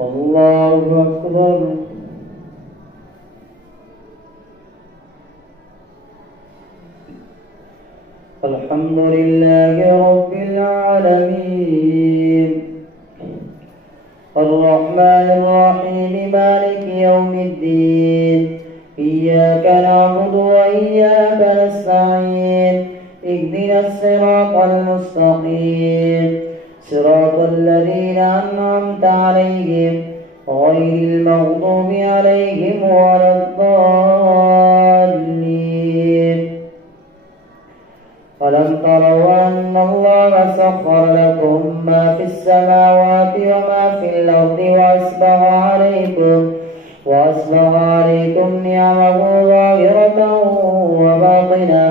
الله أكبر. الحمد لله رب العالمين الرحمن الرحيم مالك يوم الدين إياك نعبد وإياك نستعين اهدنا الصراط المستقيم صراط الذين أنعمت عليهم غير المغضوب عليهم ولا الضالين. ألم تروا أن الله سخر لكم ما في السماوات وما في الأرض وأسبغ عليكم نعمه ظاهرة وباطنة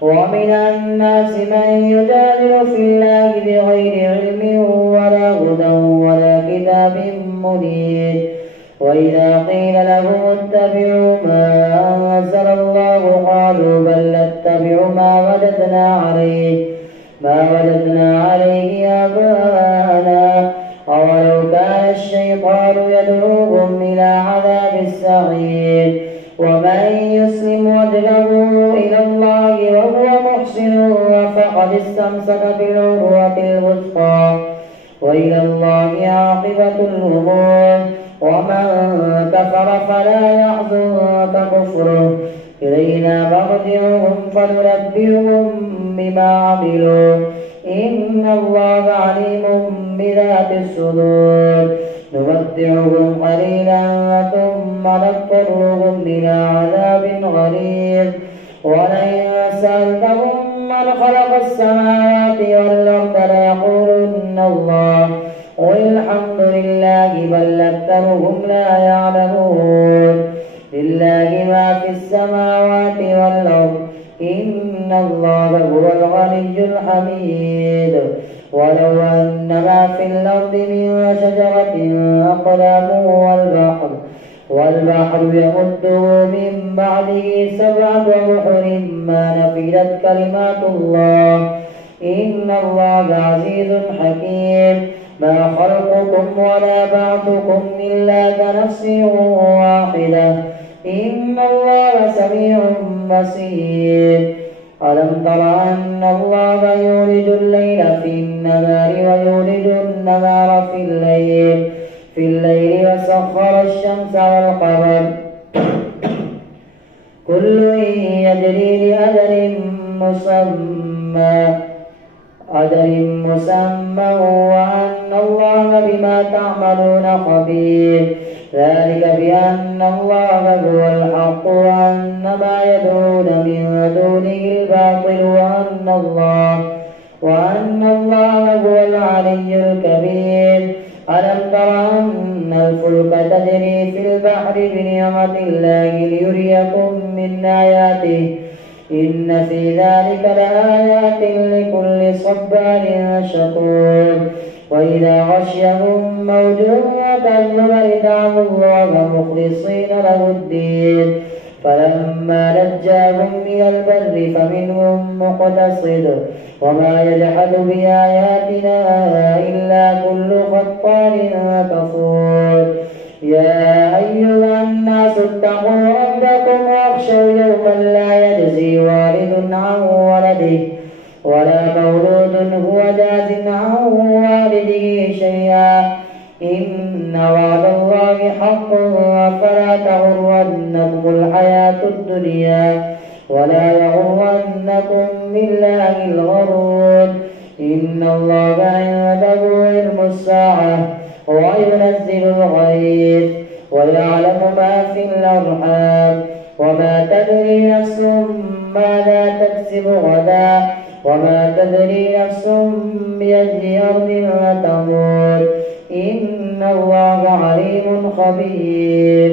ومن الناس من يجادل في الله بغير علم ولا هدى ولا كتاب منير. وإذا قيل لهم اتبعوا ما أنزل الله قالوا بل نتبع ما وجدنا عليه آباءنا أولو كان الشيطان يدعوهم إلى عذاب السعير. ومن يسلم وجهه إلى الله وهو محسن فقد استمسك بالعروة الوثقى وإلى الله عاقبة الأمور. ومن كفر فلا يحزنك كفره إلينا مرجعهم فننبئهم بما عملوا إن الله عليم بذات الصدور. نمتعهم قليلا ثم نضطرهم إلى عذاب غليظ. ولئن سألتهم من خلق السماوات والأرض ليقولن الله قل الحمد لله بل أكثرهم لا يعلمون. لله ما في السماوات والأرض إن الله هو الغني الحميد. ولو أن ما في الأرض من شجرة أقلام والبحر يمده من بعده 7 أبحر ما نفدت كلمات الله إن الله عزيز حكيم. ما خلقكم ولا بعثكم إلا كنفس واحدة إن الله سميع بصير. ألم تر أن الله يولج الليل في النهار ويولج النهار في الليل وسخر الشمس والقمر كل يجري لأجل مسمى وأن الله بما تعملون خبير. ذلك بأن الله هو الحق وأن ما يدعون من دونه الباطل وأن الله هو العلي الكبير. ألم تر أن الفلك تجري في البحر بنعمة الله ليريكم من آياته إن في ذلك لآيات لكل صبار شكور. وإذا غشيهم موج كالظلل دعوا الله مخلصين له الدين فلما نجاهم إلى البر فمنهم مقتصد وما يجحد بآياتنا إلا كل خطار كفور. يا أيها الناس اتقوا ربكم واخشوا يوما لا يجزي والد عن ولده ولا مولود هو جاز عن والده شيئا إن وعد الله حق فلا تغرنكم الحياة الدنيا ولا يغرنكم بالله الغرور. إن الله عنده علم الساعة وينزل الغيث ويعلم ما في الأرحام وما تدري نفس ماذا تكسب غدا وما تدري نفس بأي أرض تموت إن الله عليم خبير.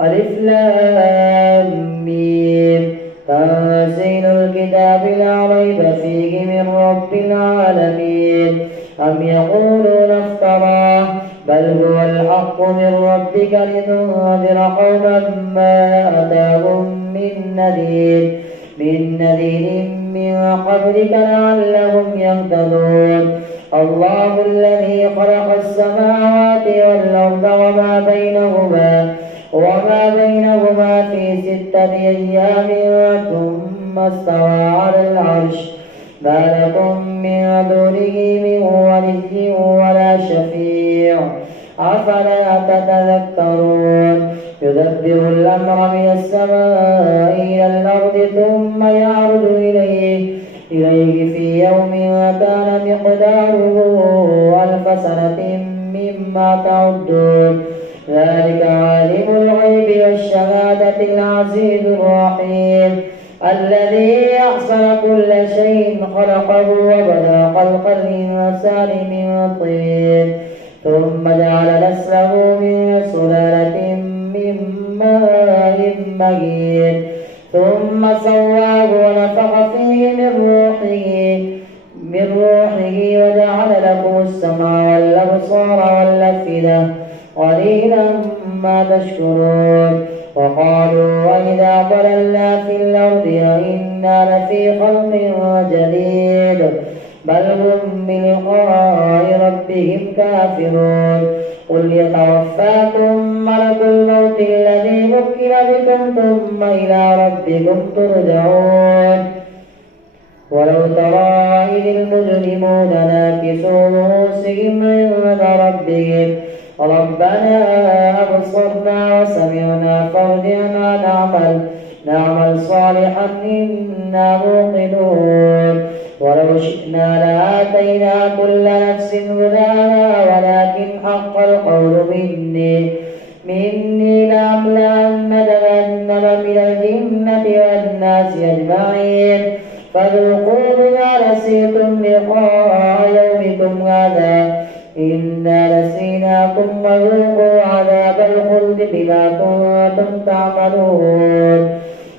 ألف لام ميم تنزيل الكتاب لا ريب فيه من رب العالمين. أم يقولون افتراه بل هو الحق من ربك لتنذر قوما ما أتاهم من نذير من قبلك لعلهم يهتدون. الله الذي خلق السماوات والأرض وما بينهما في 6 أيام ثم استوى على العرش ما لكم من دونه من ولي ولا شفيع أفلا تتذكرون يدبر الأمر من السماء إلى الأرض ثم يعرج إليه في يوم كان مقداره 1000 سنة مما تعدون ذلك عالم الغيب والشهادة العزيز الرحيم الذي أحسن كل شيء خلقه وبدأ خلق الإنسان من طين ثم جعل نسله من سلالة من ماء مهين ثم سواه ونفخ فيه من روحه وجعل لكم السمع والأبصار والأفئدة قليلا ما تشكرون وقالوا وإذا ضللنا في الأرض أئنا لفي خلق جديد بل هم بلقاء ربهم كافرون قل يتوفاكم ملك الموت الذي وكل بكم ثم إلى ربكم ترجعون ولو ترى إذ المجرمون ناكسوا رؤوسهم عند ربهم ربنا أبصرنا وسمعنا فارجعنا نعمل صالحا إنا موقنون ولو شئنا لآتينا كل نفس هداها ولكن حق القول مني لأملأن جهنم من الجنة والناس أجمعين فذوقوا بما نسيتم لقاء يومكم هذا إنا نسيناكم وذوقوا عذاب الخلد بما كنتم تعملون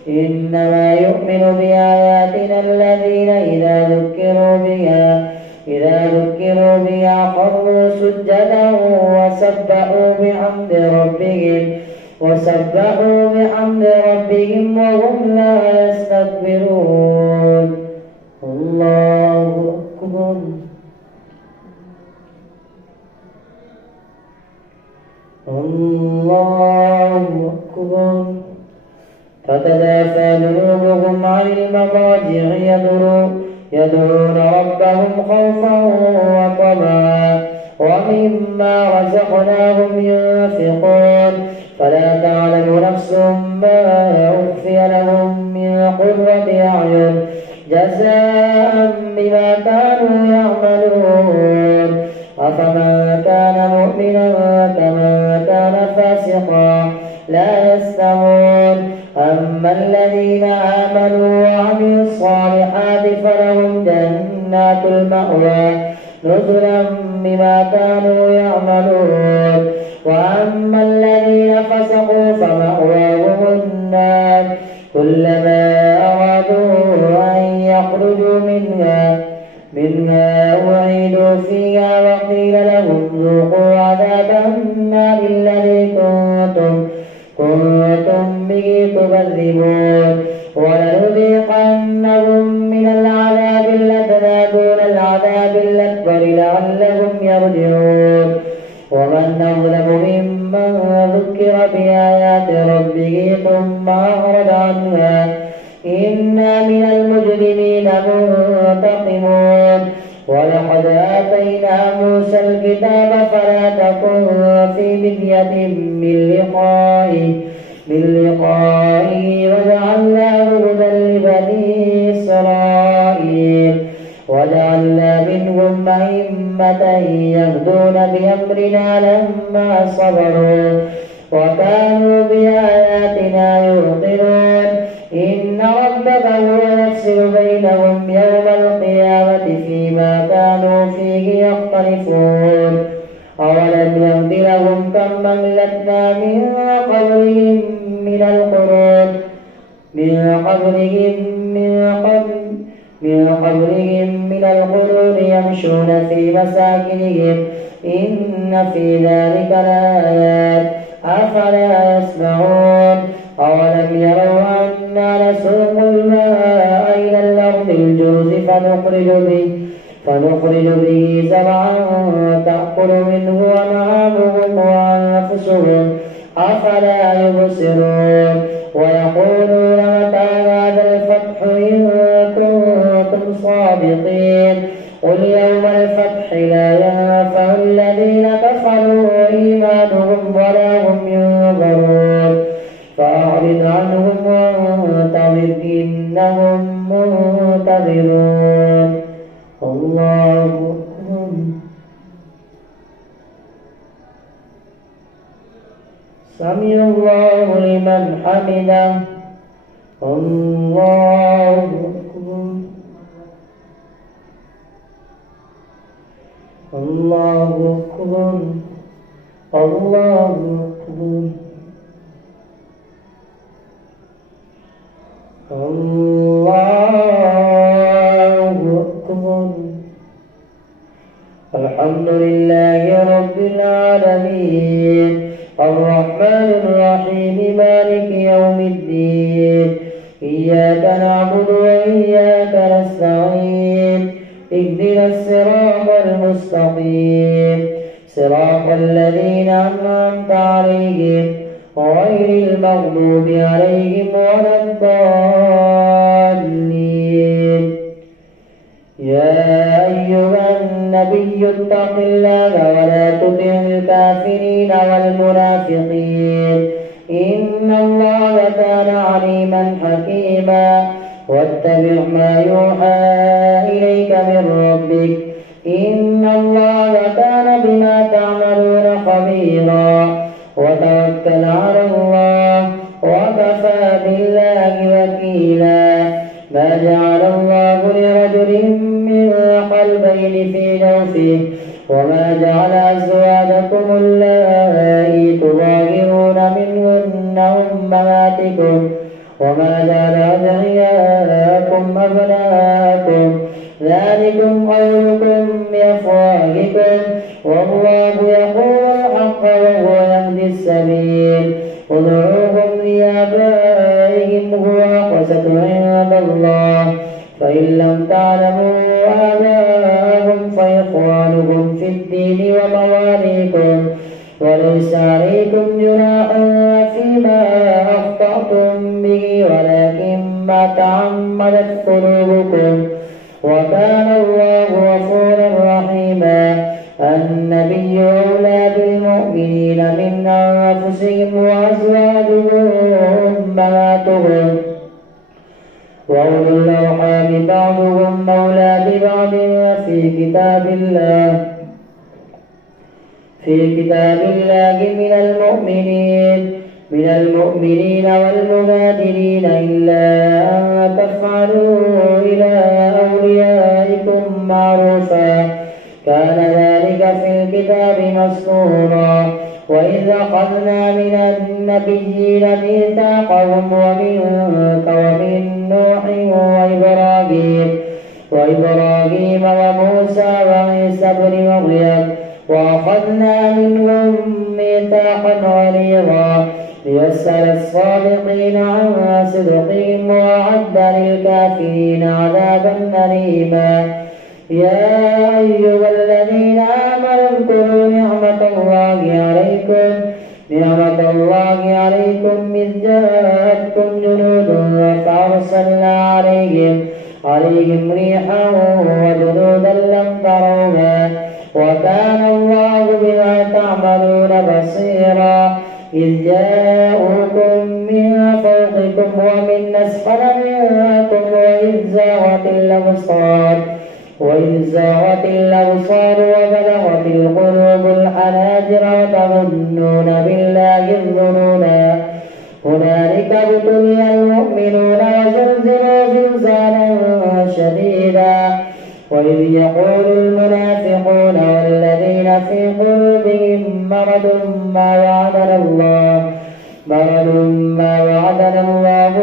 إنما يؤمن بآياتنا الذين إذا ذكروا بها خروا سجدا وسبحوا بحمد ربهم وهم لا يستكبرون الله أكبر الله أكبر فتدافى جنوبهم عن المضاجع يدعون ربهم خوفا وطمعا ومما رزقناهم ينفقون فلا تعلم نفس ما أخفي لهم من قرة أعين جزاء بما كانوا يعملون أفمن كان مؤمنا كمن كان فاسقا لا يستوون أما الذين آمنوا وعملوا الصالحات فلهم جنات المأوى نزلا بما كانوا يعملون وأما الذين فسقوا فمأواهم النار كلما أرادوا أن يخرجوا منها أعيدوا فيها وقيل لهم ذوقوا عذاب النار الذي كنتم به تكذبون ولنذيقنهم من العذاب الأدنى دون العذاب الأكبر لعلهم يرجعون ومن أظلم ممن ذكر بآيات ربه ثم أعرض عنها إنا من المجرمين منتقمون ولقد آتينا موسى الكتاب فلا تكن في مرية من لقائه وجعلناه هدى لبني إسرائيل وجعلنا منهم أئمة يهدون بأمرنا لما صبروا وكانوا بآياتنا يوقنون إن ربك هو يفصل بينهم يوم القيامة فيما كانوا فيه يختلفون أولم يهد لهم كم أهلكنا من قبلهم من القرون يمشون في مساكنهم إن في ذلك لآيات أفلا يسمعون أولم يروا أنا نسوق الماء إلى الأرض الجرز فنخرج به زرعا تأكل منه أنعامهم وأنفسهم أفلا يبصرون ويقولون متى هذا الفتح إن كنتم صادقين قل يوم الفتح لا ينفع الذين كفروا إيمانهم ولا هم ينظرون فأعرض عنهم وانتظر إنهم منتظرون الله أكبر سمع الله لمن حمده الله أكبر الله أكبر الله أكبر الله أكبر الحمد لله رب العالمين الرحمن الرحيم مالك يوم الدين إياك نعبد وإياك نستعين اهدنا الصراط المستقيم صراط الذين أنعمت عليهم غير المغضوب عليهم ولا الضالين يا أيها النبي اتق الله ولا تطع الكافرين والمنافقين إن الله كان عليما حكيما واتبع ما يوحى إليك من ربك إن الله كان بما تعملون خبيرا وتوكل على الله وكفى بالله وكيلا ما جعل الله لرجل من قلبين في جوفه وما جعل أزواجكم اللائي تظاهرون منهن أمهاتكم وما جعل أدعياءكم أبناءكم ذلكم قولكم بأفواهكم والله يقول الحق وهو يهدي السبيل ادعوهم لآبائهم هو أقسط عند الله فإن لم تعلموا آباءهم فإخوانكم في الدين ومواليكم وليس عليكم جناح فيما أخطأتم به ولكن ما تعمدت قلوبكم وكان الله غفورا رحيما النبي أولى بالمؤمنين من أنفسهم وأزواجهم أمهاتهم وأولو الأرحام بعضهم مولى ببعض في كتاب الله من المؤمنين والمهاجرين إلا أن تفعلوا إلى أوليائكم معروفا كان ذلك في الكتاب مسطورا وإذ أخذنا من النبيين ميثاقهم ومنك ومن نوح وإبراهيم وموسى وعيسى بن مريم وأخذنا منهم ميثاقا غليظا ليسأل الصادقين عن صدقهم وأعد للكافرين عذابا أليما يا أيها الذين آمنوا اذكروا نعمة الله عليكم إذ جاءتكم جنود فأرسلنا عليهم ريحا وجنودا لم تروها وكان الله بما تعملون بصيرا إذ جاءوكم من فوقكم ومن أسفل منكم وإذ زاغت الأبصار وبلغت القلوب الحناجر وتظنون بالله الظنونا هنالك ابتلي المؤمنون وزلزلوا زلزالا شديدا وإذ يقول المنافقون والذين في قلوبهم مرض ما وعدنا الله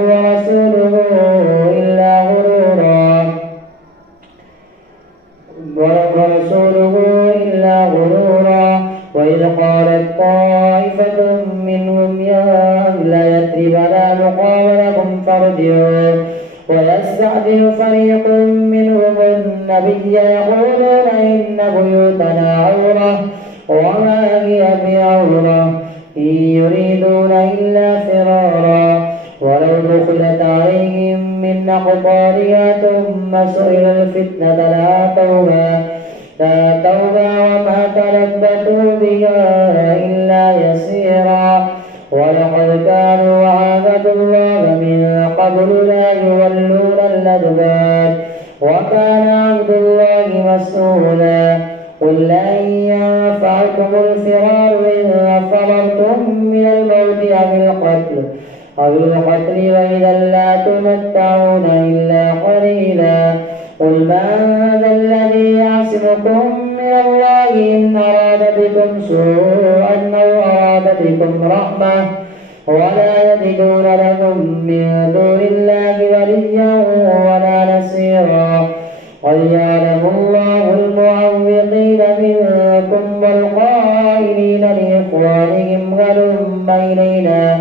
ورسوله إلا غرورا وإذ قالت طائفة منهم يا أهل يثرب لا مقام لكم فارجعوا ويستأذن فريق منهم النبي يقولون إن بيوتنا عورة وما هي بعورة إن يريدون إلا فرارا ولو دخلت عليهم من أقطارها ثم سئلوا الفتنة لأتوها وما تلبثوا بها إلا يسيرا ولقد كانوا عاهدوا الله من قبل لا يولون الأدبار وكان عهد الله مسؤولا قل لن ينفعكم الفرار إن فررتم من الموت أو القتل وإذا لا تمتعون إلا قليلا قل من ذا الذي يعصمكم من الله إن أراد بكم سوءا أو أراد بكم رحمة ولا يجدون لهم من دون الله وليا ولا نصيرا قد يعلم الله المعوقين منكم والقائلين لإخوانهم هلم إلينا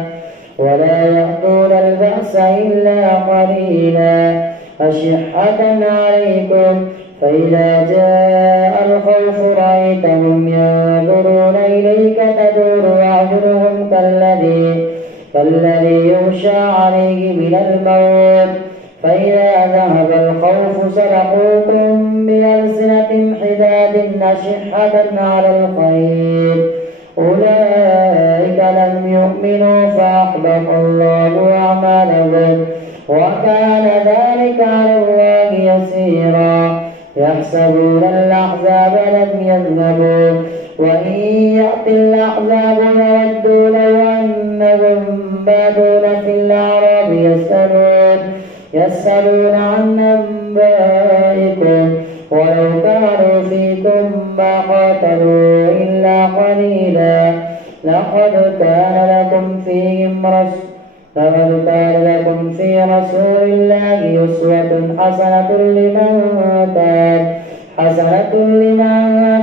ولا يأتون البأس إلا قليلا أشحة عليكم فإذا جاء الخوف رأيتهم ينظرون إليك تدور أعينهم كالذي يغشى عليه من الموت فإذا ذهب الخوف سلقوكم بألسنة حداد أشحة على الخير أولئك لم يؤمنوا فأحبط الله أعمالهم وكان ذلك على الله يسيرا يحسبون الأحزاب لم يذهبوا وإن يأتي الأحزاب يودوا لو أنهم بادون في الأعراب يسألون عن أنبائكم ولو كانوا فيكم ما قاتلوا إلا قليلا لقد كان لكم في رسول الله أسوة حسنة لمن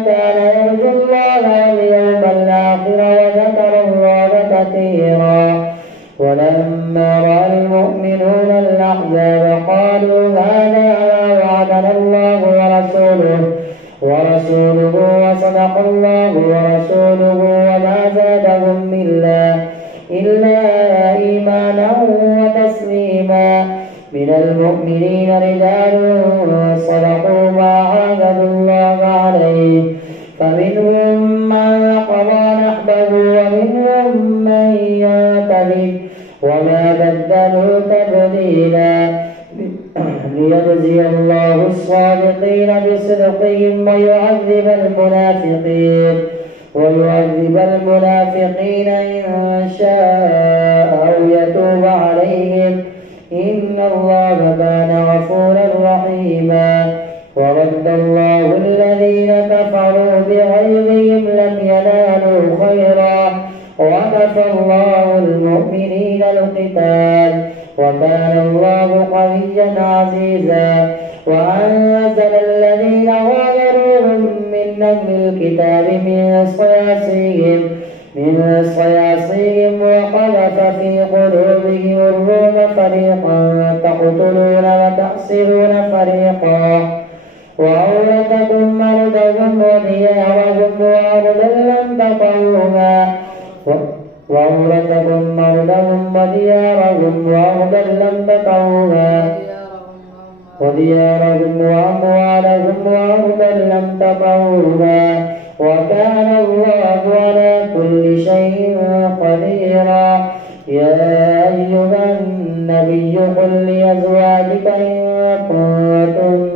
كان يرجو الله واليوم الآخر وذكر الله كثيرا ولما رأى المؤمنون الأحزاب قالوا هذا ما وعدنا الله ورسوله وصدق الله ورسوله وما زادهم إلا إيمانا وتسليما من المؤمنين رجال صدقوا ما عاهدوا الله عليه فمنهم من قضى نحبه ومنهم من ينتظر وما بدلوا تبديلا ليجزي الله الصادقين بصدقهم ويعذب المنافقين إن شاء أو يتوب عليهم إن الله كان غفورا رحيما ورد الله الذين كفروا بغيظهم لم ينالوا خيرا وكفى الله المؤمنين القتال وكان الله قويا عزيزا وأنزل الذين ظاهروهم من أهل الكتاب من صياصيهم وقذف في قلوبهم الرعب فريقا تقتلون وتأسرون فريقا وأورثكم أرضهم وديارهم وأرضا لم تطئوها وديارهم وأموالهم وأرضا لم تطئوها وكان الله على كل شيء قديرا يا أيها النبي قل لأزواجك إن كنتن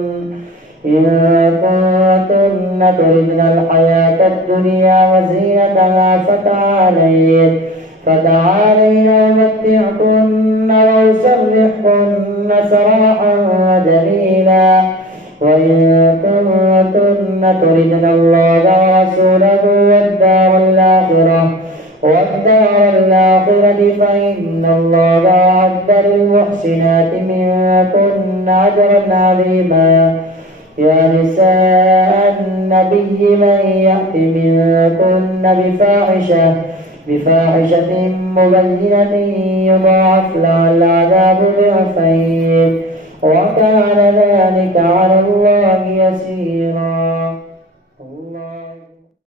تردن الحياة الدنيا وزينتها فتعالين أمتعكن وأسرحكن سراحا جميلا وإن كنتن تردن الله ورسوله والدار الآخرة فإن الله أعد للمحسنات منكن أجرا عظيما يا نساء النبي من يأت منكن بفاحشة مبينة يضاعف لها العذاب ضعفين وكان ذلك على الله يسيرا.